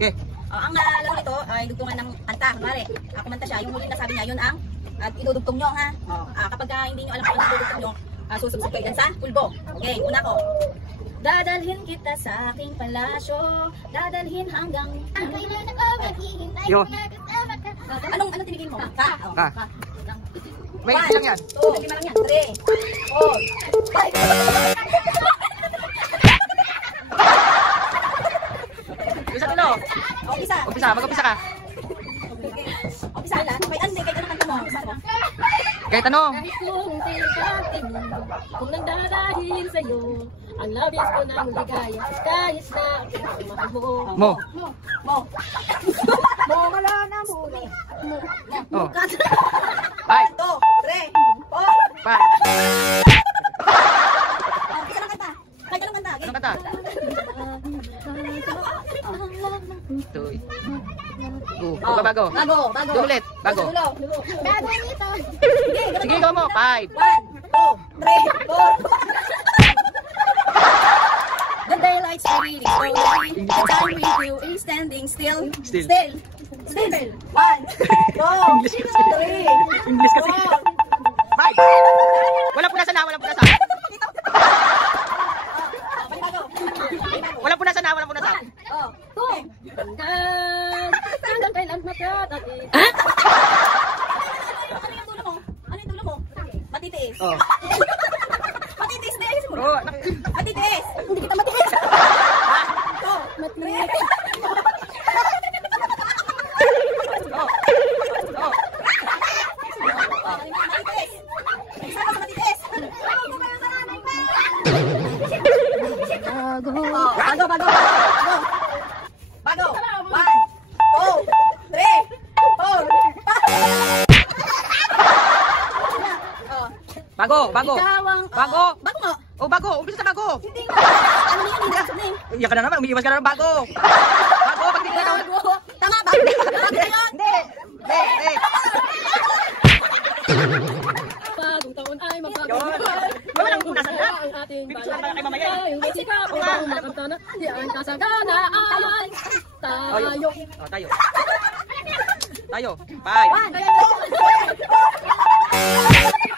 Okay. Ang laro nito ay dugtungan ng kanta. Kunwari, kumanta siya, yung huli na sabi niya, yun ang idudugtong nyo, ha? Kapag hindi nyo alam kung ano idudugtong nyo, susubsog kayo dyan sa pulbo. Okay, una ko. Dadalhin kita sa aking palasyo, dadalhin hanggang... Yun. Anong tinigin mo? Ka. Ka. May lang yan. 2, lima lang yan. 3, 4, 5. Isa tulo. Umpisa. Umpisa, mag-umpisa ka. Umpisa lang. May ande, kahit anong kanta mo. Kahit ano. Kung nagdadahil sa'yo, ang labis ko ng ligaya, kahit na mahal mo. Mo. Mo, wala na muna. Oh. 1, 2, 3, 4. 5. Isa lang kanta. Kahit anong kanta. Anong kanta? Ito. Bago. Bago. Ulit. Bago. Bago nito. Sige, ikaw mo. 5. 1, 2, 3, 4. The daylight's fading slowly. The time with you is standing still. Still. 1, 2, 3, 4. English kasi. 5. Walang punasan na. Walang punasan. Hanggang kailan matatagal? Ano yung tulo mo? Matitiis. Oh. Matitiis na yun. Oh. Matitiis. Hindi kita matitiis. Matitiis. Bago. 1, 2, 3, 4. Bago. Bago mo. Oh, bago. Umpisa sa bago. Hindi nga. Ano yung instruction na eh? Iyak ka na naman. Umiiwas ka na ng bago. Bago. Pag tingnan ka. Tama ba? Hindi. Hindi. Bagong taon ay magbago. Wala nang punasan na. Ang ating Bibigyan ka kay mamaya. tayong sikap upang makanta na diyan kasagana ay tayo. Tayo. 5. 1, 2, 3, 4.